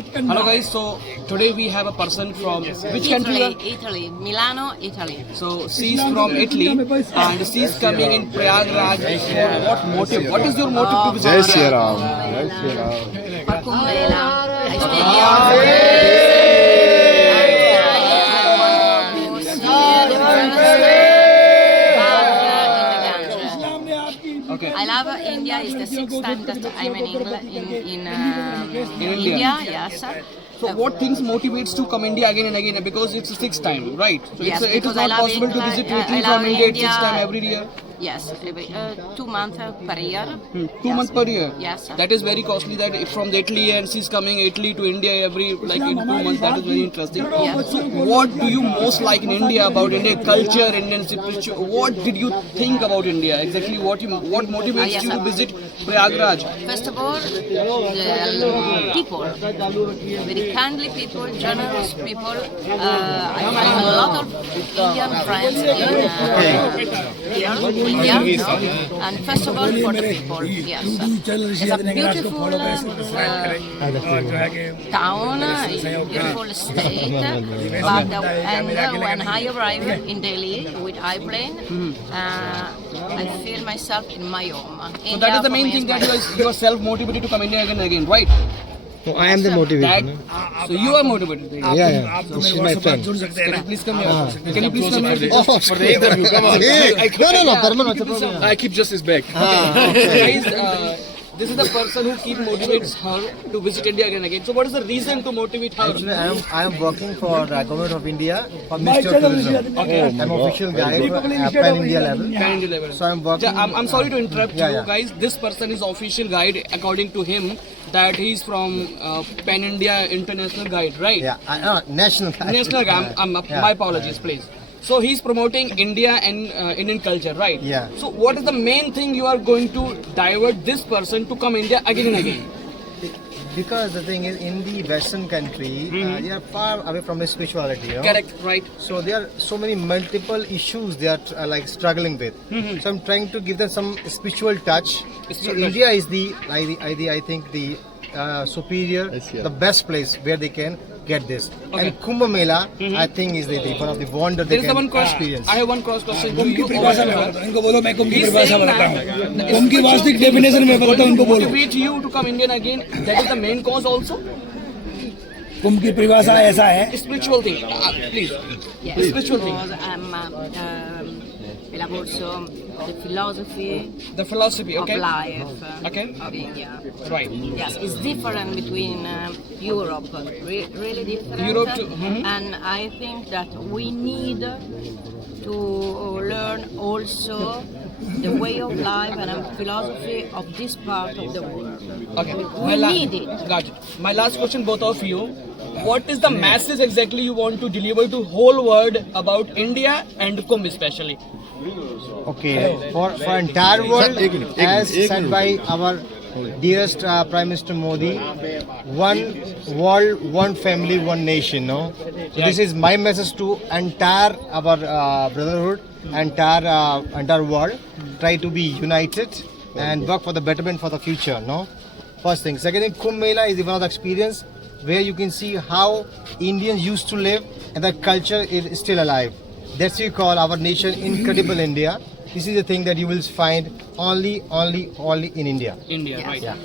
Hello guys, so today we have a person from which country? Italy, Milano, Italy. So she's from Italy and she's coming in Prayagraj for what motive? What is your motive to visit? Jai Shri Ram. Jai Shri Ram. Per Kumbh Mela. I stay here. Okay. I love India. It's the sixth time that I'm in India. Yes. So what things motivates to come India again and again? Because it's the sixth time, right? So Yes, it is because I not love possible to England. visit I Italy love from India India. sixth time every year. Yes, 2 months per year. 2 months per year. Yes, sir. That is very costly. That if from the Italy and she's coming Italy to India every like in 2 months. That is very interesting. Yeah. So what do you most like in India about Indian culture, Indian spiritual? What did you think about India? Exactly what motivates Yes, you to sir. visit Prayagraj? First of all, the people, very kindly people, generous people. I find a lot of Indian friends in India. And first of all, for the people, yes. It's a beautiful town, it's a beautiful state. But and when I arrive in Delhi with airplane, I feel myself in my home. So that is the main thing that you are self-motivated to come India again and again, right? So I am the motivation. So you are motivated. Yeah. This is my friend. Can you please come here? Can you please come here? For the interview, come on. No, Parman. I keep just his back. Guys, this is the person who motivates her to visit India again and again. So what is the reason to motivate her? Actually, I am working for the Government of India for Ministry of Tourism. I'm official guide for Pan India level. Pan India level. So I'm working. I'm sorry to interrupt you Yeah. guys. This person is official guide according to him that he's from Pan India International Guide, right? Yeah, national guide. National Guide. Yeah. My apologies, please. So he's promoting India and Indian culture, right? Yeah. So what is the main thing you are going to divert this person to come India again and again? Because the thing is, in the Western country, they are far away from the spirituality. You know? Correct, right? So there are so many multiple issues they are like struggling with. So I'm trying to give them some spiritual touch. So India is I think the superior, the best place where they can get this. Okay. And Kumbh Mela, I think is the one of the wonder they There is can one question. experience. I have one cross question. कुंभ की परिभाषा में बताता हूँ इनको बोलो मैं कुंभ की He's परिभाषा saying बताता that हूँ कुंभ की वास्तविक डेफिनेशन में बताता हूँ इनको बोलो motivate you to come Indian again. That is the main cause also. कुंभ की परिभाषा ऐसा है Spiritual thing, please. Yes, Spiritual thing. because elaborso the philosophy The philosophy, of okay? life Okay. of India. Right. Yes, it's different between Europe, really different. Europe too, And I think that we need to learn also the way of life and philosophy of this part of the world. Okay. We need it. Got it. My last question, both of you. What is the message exactly you want to deliver to whole world about India and Kumbh especially? Okay, for entire world, as said by our dearest Prime Minister Modi, one world, one family, one nation. No, so this is my message to entire our brotherhood, entire world. Try to be united and work for the betterment for the future. No, first thing. Second thing, Kumbh Mela is one of the experience where you can see how Indians used to live and the culture is still alive. That's why we call our nation incredible India. This is the thing that you will find only in India. India, Yes. right? Yeah.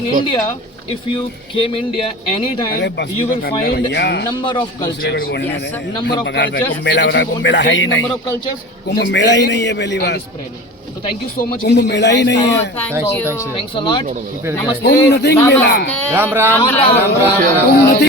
In India, if you came India anytime, you will find number of cultures. Yes, sir. Number of cultures. Kumbh Mela बता कुंभ मेला है ही नहीं Number of cultures. Kumbh Mela ही नहीं है पहली बात So thank you so much. Kumbh Mela ही नहीं Oh, है thank Thanks, you. thanks, Thanks a lot. Kumbh Namaste. Nothing Mela Namaste. Ram Ram. Kumbh nothing